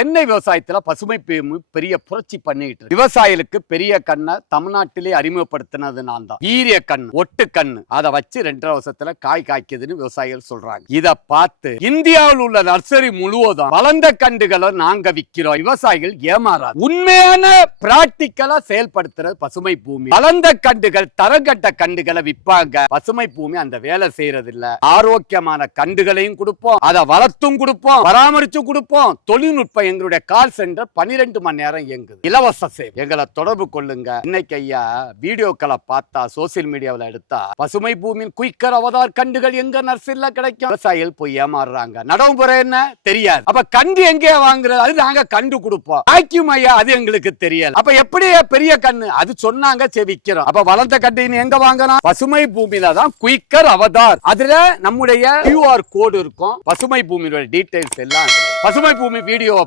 தென்னை விவசாயத்துல பசுமை பூமி பெரிய புரட்சி பண்ணிட்டு இருக்கு. விவசாயிகளுக்கு பெரிய கண்ணை தமிழ்நாட்டிலே அறிமுகப்படுத்தினது நான் தான். வீரிய கண், ஒட்டு கண்ணு, அதை வச்சு 2.5 வருஷத்துல காய் காய்க்குதுன்னு விவசாயிகள் சொல்றாங்க. இத பார்த்து இந்தியாவில் உள்ள நர்சரி முழுவதும் வளர்ந்த கண்டுகளை நாங்க விக்கிறோம். விவசாயிகள் ஏமாறாது. உண்மையான பிராக்டிக்கலா செயல்படுத்துறது பசுமை பூமி. வளர்ந்த கண்டுகள், தரங்கட்ட கண்டுகளை விற்பாங்க. பசுமை பூமி அந்த வேலை செய்யறது இல்ல. ஆரோக்கியமான கண்டுகளையும் கொடுப்போம், அதை வளர்த்தும் கொடுப்போம், பராமரிச்சும் கொடுப்போம். தொழில்நுட்ப எங்களுடைய கால் சென்டர் 12 மணி நேரம் இயங்குது. இலவச சேவை. எங்களை தொடர்பு கொள்ளுங்க. இன்னைக்கு ஐயா வீடியோக்களை பார்த்தா, சோசியல் மீடியாவில் எடுத்தா பசுமை பூமியின் குயிக்கர் அவதார் கண்டுகள் எங்க நர்சரில கிடைக்கும். விவசாயிகள் போய் ஏமாறுறாங்க. நடைமுறை என்ன தெரியாது. அப்ப கண்டு எங்கே வாங்குறது? அது நாங்க கண்டு கொடுப்போம். வாக்கியம் ஐயா அது எங்களுக்கு தெரியல. அப்ப எப்படி பெரிய கண்ணு அது சொன்னாங்க, செவிக்கிறோம். அப்ப வளர்ந்த கண்டு எங்க வாங்கலாம்? பசுமை பூமியில தான் குயிக்கர் அவதார். அதுல நம்முடைய QR கோடு இருக்கும். பசுமை பூமியோட டீடைல்ஸ் எல்லாம். பசுமை பூமி வீடியோவை